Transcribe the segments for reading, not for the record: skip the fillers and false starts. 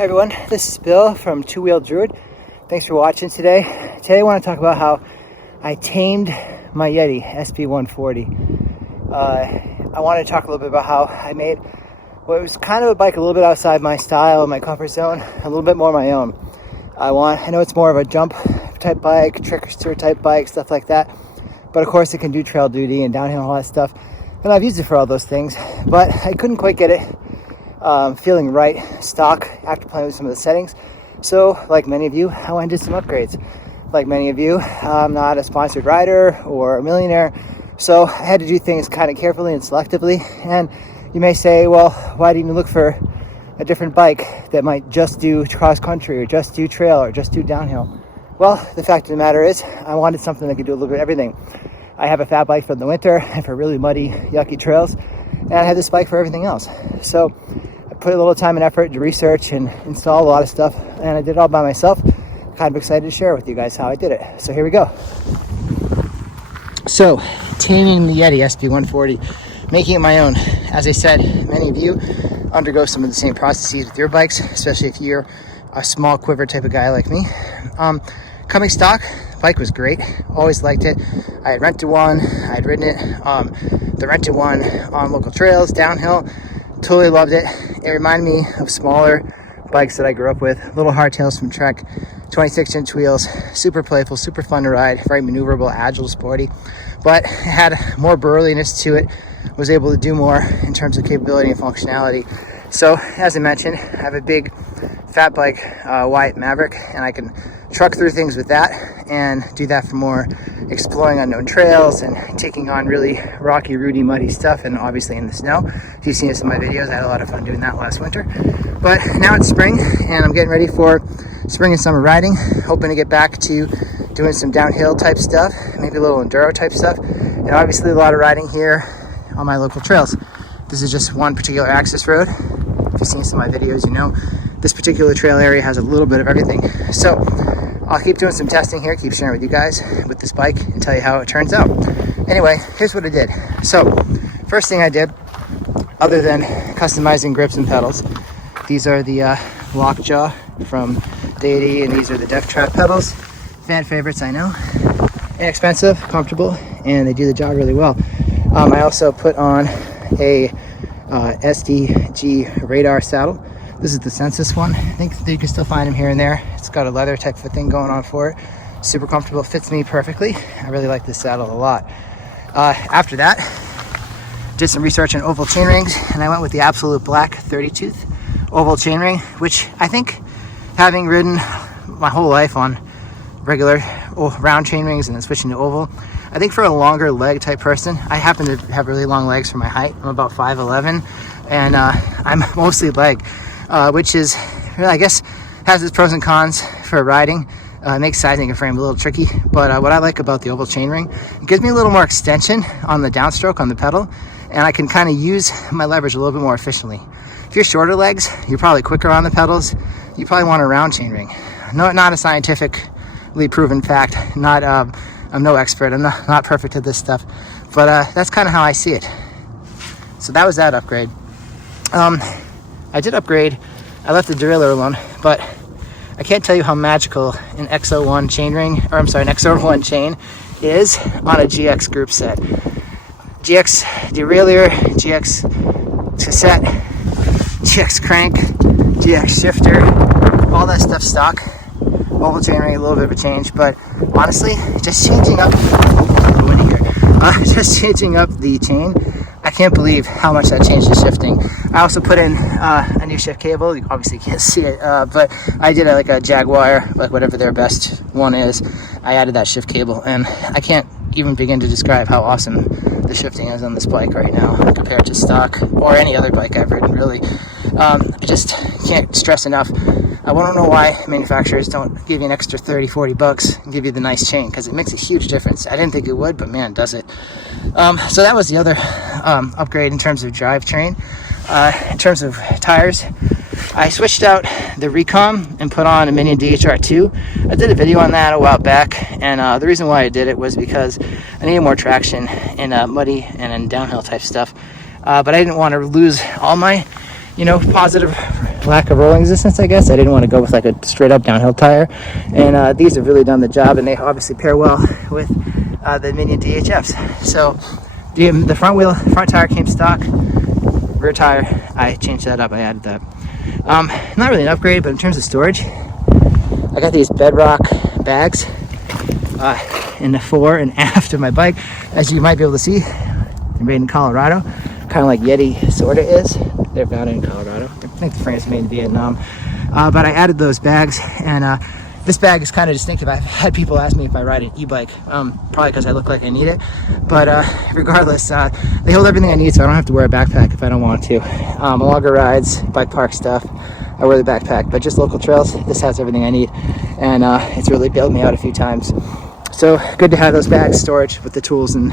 Hi everyone, this is Bill from Two Wheel Druid. Thanks for watching today. Today I want to talk about how I tamed my Yeti SB140. I want to talk a little bit about how I made what was kind of a bike a little bit outside my style, my comfort zone, a little bit more my own. I know it's more of a jump type bike, trickster type bike, stuff like that. But of course it can do trail duty and downhill and all that stuff. And I've used it for all those things, but I couldn't quite get it feeling right stock after playing with some of the settings. So like many of you, I went and did some upgrades. Like many of you, I'm not a sponsored rider or a millionaire, so I had to do things kind of carefully and selectively. And you may say, well, why didn't you look for a different bike that might just do cross country or just do trail or just do downhill? Well, the fact of the matter is I wanted something that could do a little bit of everything. I have a fat bike for the winter and for really muddy, yucky trails, and I had this bike for everything else. So I put a little time and effort to research and install a lot of stuff, and I did it all by myself. Kind of excited to share with you guys how I did it. So here we go. So, taming the Yeti SB140, making it my own. As I said, many of you undergo some of the same processes with your bikes, especially if you're a small quiver type of guy like me. Coming stock, the bike was great. Always liked it. I had rented one. I had ridden it, the rented one on local trails, downhill. Totally loved it. It reminded me of smaller bikes that I grew up with. Little hardtails from Trek, 26-inch wheels, super playful, super fun to ride, very maneuverable, agile, sporty. But it had more burliness to it. Was able to do more in terms of capability and functionality. So, as I mentioned, I have a big fat bike, Wyatt Maverick, and I can truck through things with that and do that for more exploring unknown trails and taking on really rocky, rooty, muddy stuff, and obviously in the snow. If you've seen this in my videos, I had a lot of fun doing that last winter. But now it's spring, and I'm getting ready for spring and summer riding, hoping to get back to doing some downhill type stuff, maybe a little enduro type stuff, and obviously a lot of riding here on my local trails. This is just one particular access road. If you've seen some of my videos, you know this particular trail area has a little bit of everything. So I'll keep doing some testing here, keep sharing with you guys with this bike and tell you how it turns out. Anyway, here's what I did. So first thing I did, other than customizing grips and pedals, these are the Lockjaw from Deity, and these are the Deathtrap Pedals. Fan favorites, I know. Inexpensive, comfortable, and they do the job really well. I also put on a SDG radar saddle. This is the Sensus one. I think you can still find them here and there. It's got a leather type of thing going on for it. Super comfortable, fits me perfectly. I really like this saddle a lot. After that, did some research on oval chain rings, and I went with the absolute black 30-tooth oval chain ring, which I think, having ridden my whole life on regular round chain rings and then switching to oval, I think for a longer leg type person, I happen to have really long legs for my height. I'm about 5'11", and I'm mostly leg, which is, I guess, has its pros and cons for riding. It makes sizing a frame a little tricky, but what I like about the oval chainring, it gives me a little more extension on the downstroke on the pedal, and I can kind of use my leverage a little bit more efficiently. If you're shorter legs, you're probably quicker on the pedals. You probably want a round chainring. No, not a scientifically proven fact. I'm no expert. I'm not perfect at this stuff, but that's kind of how I see it. So that was that upgrade. I did upgrade. I left the derailleur alone, but I can't tell you how magical an X01 chainring, or I'm sorry, an X01 chain is on a GX group set. GX derailleur, GX cassette, GX crank, GX shifter, all that stuff stock. Oval chainring, a little bit of a change, but honestly, just changing up the chain, I can't believe how much that changed the shifting. I also put in a new shift cable. You obviously can't see it, but I did like a Jaguar, like whatever their best one is. I added that shift cable, and I can't even begin to describe how awesome the shifting is on this bike right now compared to stock or any other bike I've ridden, really. I just can't stress enough. I don't know why manufacturers don't give you an extra 30-40 bucks and give you the nice chain, because it makes a huge difference. I didn't think it would, but man, does it. So that was the other upgrade in terms of drivetrain. In terms of tires, I switched out the Recom and put on a Minion DHR II. I did a video on that a while back, and the reason why I did it was because I needed more traction in muddy and in downhill type stuff. But I didn't want to lose all my, positive lack of rolling resistance, I guess. I didn't want to go with like a straight up downhill tire, and these have really done the job, and they obviously pair well with the Minion DHFs. So the front tire came stock. Rear tire, I changed that up. I added that. Not really an upgrade, but in terms of storage, I got these Bedrock bags in the fore and aft of my bike. As you might be able to see, they're made in Colorado, kind of like Yeti sort of is. They're found in Colorado. I think the frame's made in Vietnam. But I added those bags, and this bag is kind of distinctive. I've had people ask me if I ride an e-bike, probably because I look like I need it. But regardless, they hold everything I need, so I don't have to wear a backpack if I don't want to. Longer rides, bike park stuff, I wear the backpack. But just local trails, this has everything I need. And it's really bailed me out a few times. So good to have those bags, storage with the tools and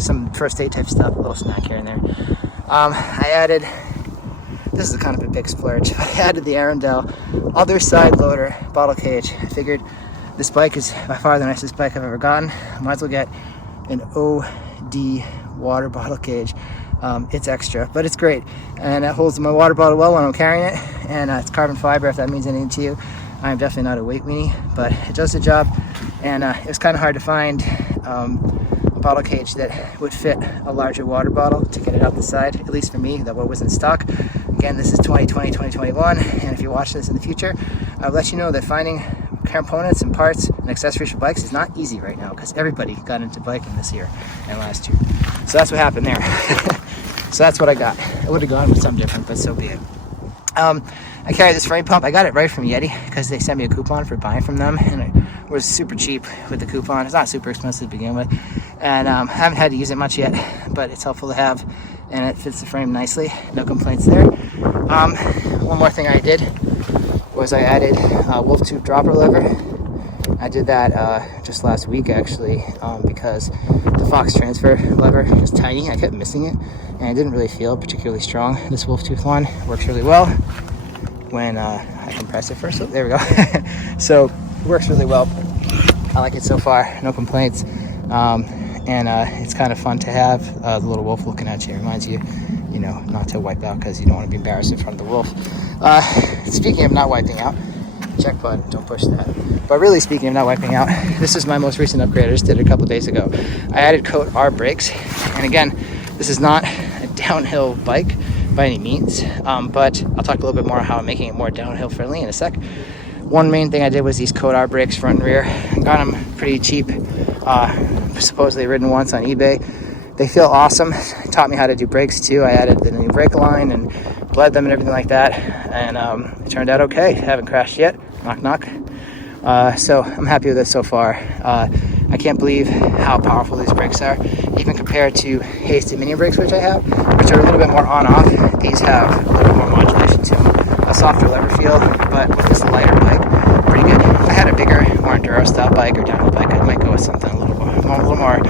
some first aid type stuff, a little snack here and there. I added, this is kind of a big splurge, but I added the Arundel other side loader bottle cage. I figured this bike is by far the nicest bike I've ever gotten. Might as well get an OD water bottle cage. It's extra, but it's great, and it holds my water bottle well when I'm carrying it, and it's carbon fiber if that means anything to you. I'm definitely not a weight weenie, but it does the job, and it was kind of hard to find a bottle cage that would fit a larger water bottle to get it out the side, at least for me, that one was in stock. Again, this is 2020, 2021, and if you watch this in the future, I'll let you know that finding components and parts and accessories for bikes is not easy right now, because everybody got into biking this year and last year. So that's what happened there. So that's what I got. I would have gone with something different, but so be it. I carry this frame pump. I got it right from Yeti because they sent me a coupon for buying from them, and it was super cheap with the coupon. It's not super expensive to begin with, and I haven't had to use it much yet, but it's helpful to have, and it fits the frame nicely. No complaints there. One more thing I did was I added a Wolftooth dropper lever. I did that just last week actually, because the Fox transfer lever is tiny. I kept missing it, and it didn't really feel particularly strong. This Wolftooth one works really well when I compress it first. Oh, there we go. So it works really well. I like it so far, no complaints. And it's kind of fun to have the little wolf looking at you. It reminds you, you know, not to wipe out because you don't want to be embarrassed in front of the wolf. Speaking of not wiping out, check button, don't push that. But really speaking of not wiping out, this is my most recent upgrade. I just did it a couple days ago. I added Coat R brakes, and again, this is not a downhill bike by any means, but I'll talk a little bit more how I'm making it more downhill friendly in a sec. One main thing I did was these Coat R brakes front and rear. Got them pretty cheap, supposedly ridden once on eBay. They feel awesome. Taught me how to do brakes too. I added the new brake line and bled them and everything like that, and it turned out okay. Haven't crashed yet, knock knock. So I'm happy with it so far. I can't believe how powerful these brakes are, even compared to Hasty Minion brakes, which I have, which are a little bit more on-off. These have a little bit more modulation to them, a softer lever feel, but with this lighter bike, pretty good. If I had a bigger, more enduro style bike or downhill bike, I might go with something a little more,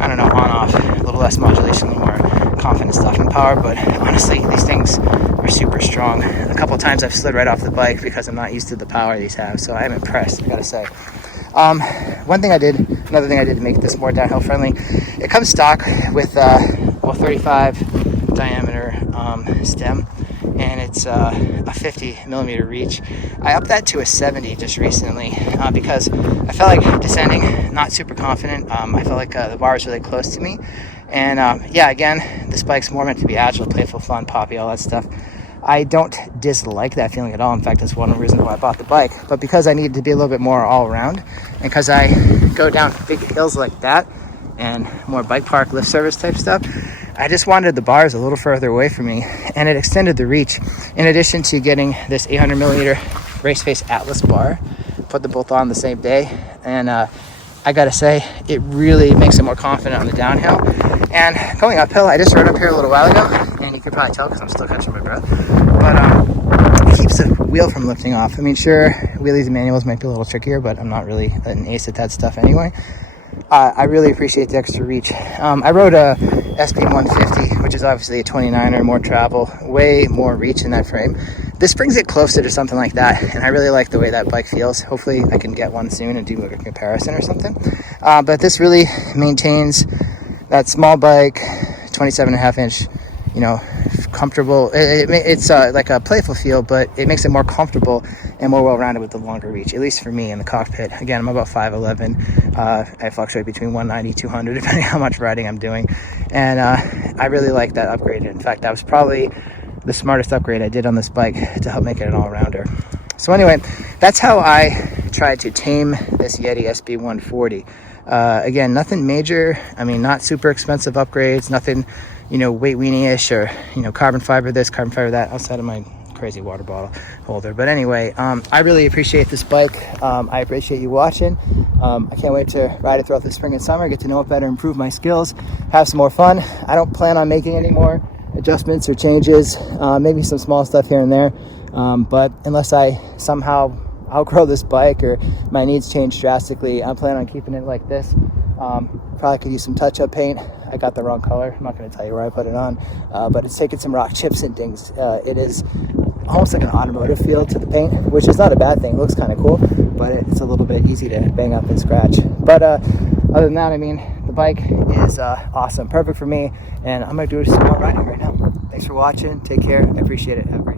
I don't know, on-off, a little less modulation, a little more confident stopping power. But honestly, these things are super strong. A couple of times I've slid right off the bike because I'm not used to the power these have, so I'm impressed, I gotta say. Another thing I did to make this more downhill friendly, it comes stock with a 35 diameter stem, and it's a 50 millimeter reach. I upped that to a 70 just recently because I felt like descending, not super confident. I felt like the bar was really close to me, and yeah, again, this bike's more meant to be agile, playful, fun, poppy, all that stuff. I don't dislike that feeling at all. In fact, that's one of the reasons why I bought the bike. But because I needed to be a little bit more all around, and because I go down big hills like that and more bike park lift service type stuff, I just wanted the bars a little further away from me, and it extended the reach. In addition to getting this 800 millimeter Raceface Atlas bar, put them both on the same day, and I gotta say, it really makes it more confident on the downhill. And going uphill, I just rode up here a little while ago, and you can probably tell because I'm still catching my breath, but it keeps the wheel from lifting off. I mean, sure, wheelies and manuals might be a little trickier, but I'm not really an ace at that stuff anyway. I really appreciate the extra reach. I rode a SB140, which is obviously a 29er, more travel, way more reach in that frame. This brings it closer to something like that, and I really like the way that bike feels. Hopefully I can get one soon and do a comparison or something. But this really maintains that small bike, 27.5 inch, you know, comfortable. It's like a playful feel, but it makes it more comfortable and more well-rounded with the longer reach, at least for me in the cockpit. Again, I'm about 5'11". I fluctuate between 190, 200, depending on how much riding I'm doing. And I really like that upgrade. In fact, that was probably the smartest upgrade I did on this bike to help make it an all-rounder. So anyway, that's how I tried to tame this Yeti SB140. Again, nothing major. I mean, not super expensive upgrades, nothing, you know, weight weenie-ish or, you know, carbon fiber this, carbon fiber that, outside of my crazy water bottle holder. But anyway, I really appreciate this bike. I appreciate you watching. I can't wait to ride it throughout the spring and summer, get to know it better, improve my skills, have some more fun. I don't plan on making any more adjustments or changes, maybe some small stuff here and there. But unless I somehow outgrow this bike or my needs change drastically, I'm planning on keeping it like this. Probably could use some touch-up paint. I got the wrong color. I'm not going to tell you where I put it on, but it's taken some rock chips and dings. It is almost like an automotive feel to the paint, which is not a bad thing. It looks kind of cool, but it's a little bit easy to bang up and scratch. But other than that, I mean, the bike is awesome, perfect for me, and I'm going to do some more riding right now. Thanks for watching. Take care. I appreciate it. Have a great day.